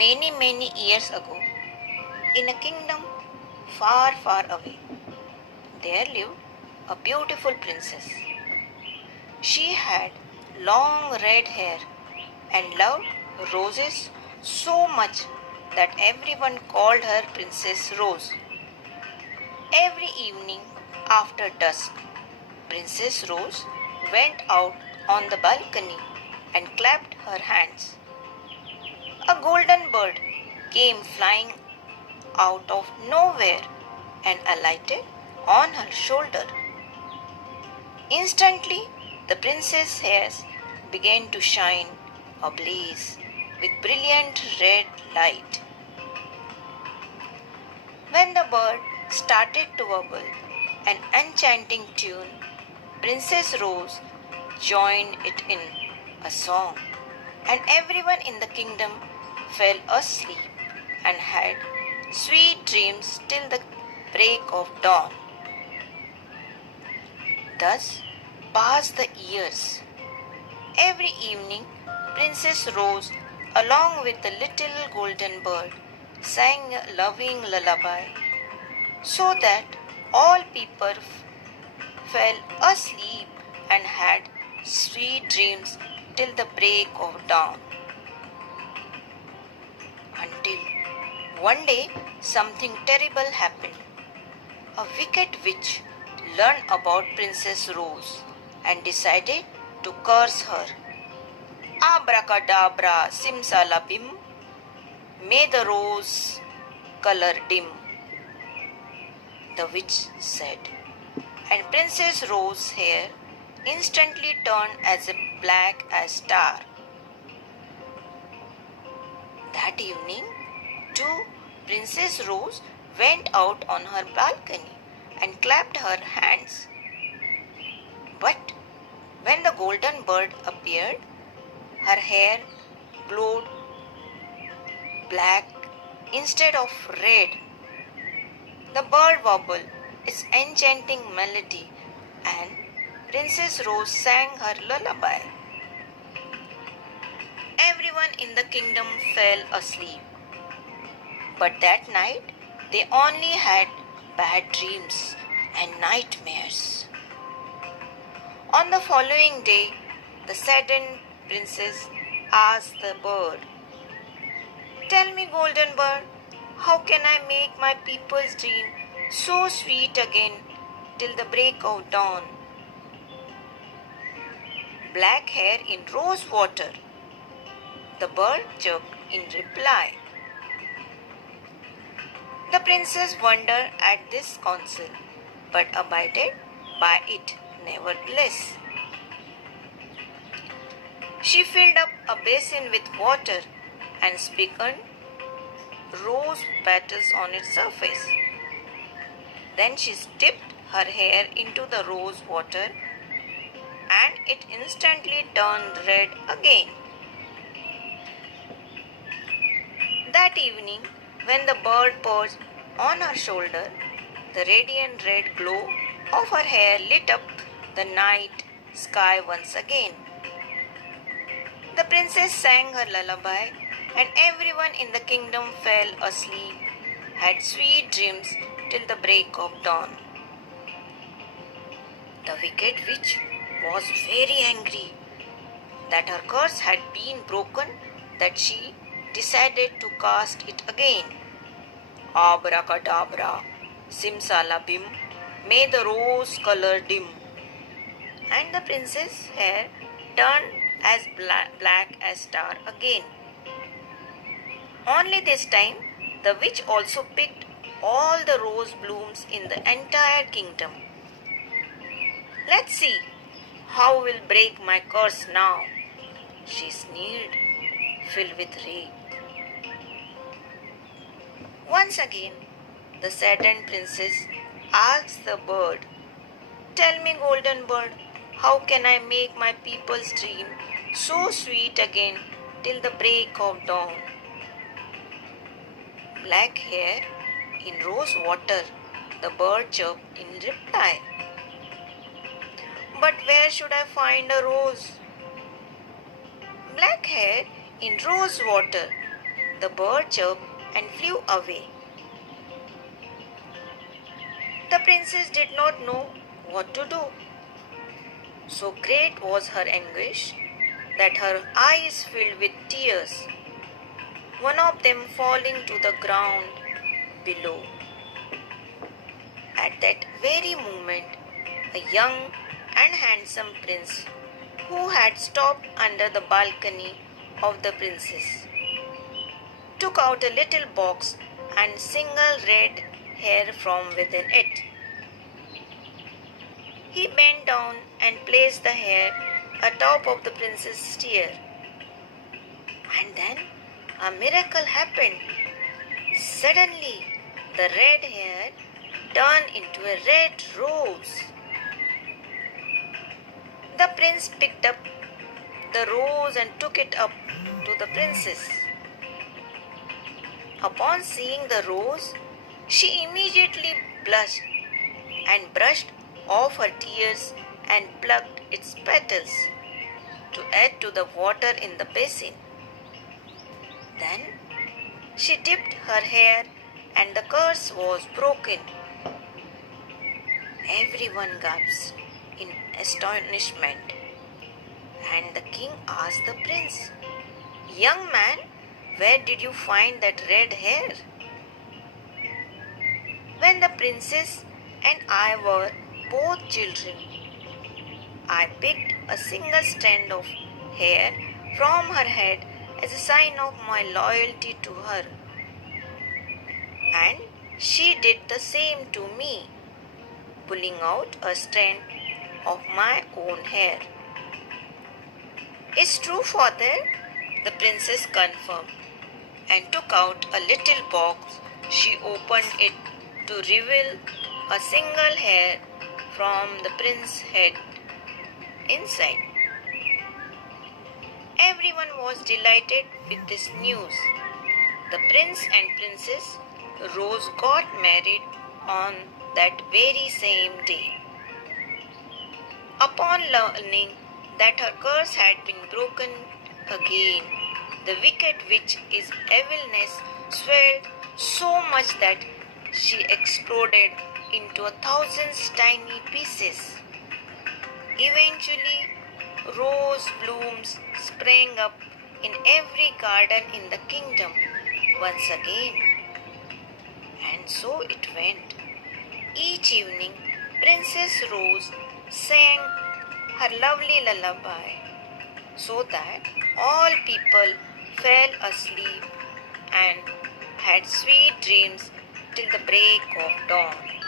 Many years ago, in a kingdom far, far away, there lived a beautiful princess. She had long red hair and loved roses so much that everyone called her Princess Rose. Every evening after dusk, Princess Rose went out on the balcony and clapped her hands. A golden bird came flying out of nowhere and alighted on her shoulder. Instantly, the princess' hairs began to shine ablaze with brilliant red light. When the bird started to warble an enchanting tune, Princess Rose joined it in a song, and everyone in the kingdom fell asleep and had sweet dreams till the break of dawn. Thus passed the years. Every evening, Princess Rose, along with the little golden bird, sang a loving lullaby so that all people fell asleep and had sweet dreams till the break of dawn. Until one day something terrible happened. A wicked witch learned about Princess Rose and decided to curse her. Abracadabra, simsalabim, may the rose color dim, the witch said, and Princess Rose's hair instantly turned as black as star. That evening, too, Princess Rose went out on her balcony and clapped her hands. But when the golden bird appeared, her hair glowed black instead of red. The bird warbled its enchanting melody and Princess Rose sang her lullaby. Everyone in the kingdom fell asleep. But that night they only had bad dreams and nightmares. On the following day, the saddened princess asked the bird, "Tell me, golden bird, how can I make my people's dream so sweet again till the break of dawn?" "Black hair in rose water," the bird chirped in reply. The princess wondered at this counsel, but abided by it nevertheless. She filled up a basin with water and sprinkled rose petals on its surface. Then she dipped her hair into the rose water and it instantly turned red again. That evening, when the bird perched on her shoulder, the radiant red glow of her hair lit up the night sky once again. The princess sang her lullaby, and everyone in the kingdom fell asleep, had sweet dreams till the break of dawn. The wicked witch was very angry that her curse had been broken, that she decided to cast it again. Abracadabra, simsalabim, may the rose color dim. And the princess' hair turned as black as star again. Only this time, the witch also picked all the rose blooms in the entire kingdom. "Let's see how we'll break my curse now," she sneered, filled with rage. Once again, the saddened princess asked the bird, "Tell me, golden bird, how can I make my people's dream so sweet again till the break of dawn?" "Black hair in rose water," the bird chirped in reply. "But where should I find a rose?" "Black hair in rose water," The bird chirped and flew away. The princess did not know what to do. So great was her anguish that her eyes filled with tears, one of them falling to the ground below. At that very moment, a young and handsome prince who had stopped under the balcony of the princess took out a little box and singled red hair from within it. He bent down and placed the hair atop of the princess's chair. And then a miracle happened. Suddenly, the red hair turned into a red rose. The prince picked up the rose and took it up to the princess. Upon seeing the rose, she immediately blushed and brushed off her tears and plucked its petals to add to the water in the basin. Then she dipped her hair and the curse was broken. Everyone gasped in astonishment, and the king asked the prince, "Young man, where did you find that red hair?" When the princess and I were both children, I picked a single strand of hair from her head as a sign of my loyalty to her. And she did the same to me, pulling out a strand of my own hair. "It's true, father," the princess confirmed, and took out a little box. She opened it to reveal a single hair from the prince's head inside. Everyone was delighted with this news. The prince and princess Rose got married on that very same day. Upon learning that her curse had been broken again, the wicked witch's evilness swelled so much that she exploded into 1,000 tiny pieces. Eventually, rose blooms sprang up in every garden in the kingdom once again. And so it went. Each evening, Princess Rose sang her lovely lullaby so that all people fell asleep and had sweet dreams till the break of dawn.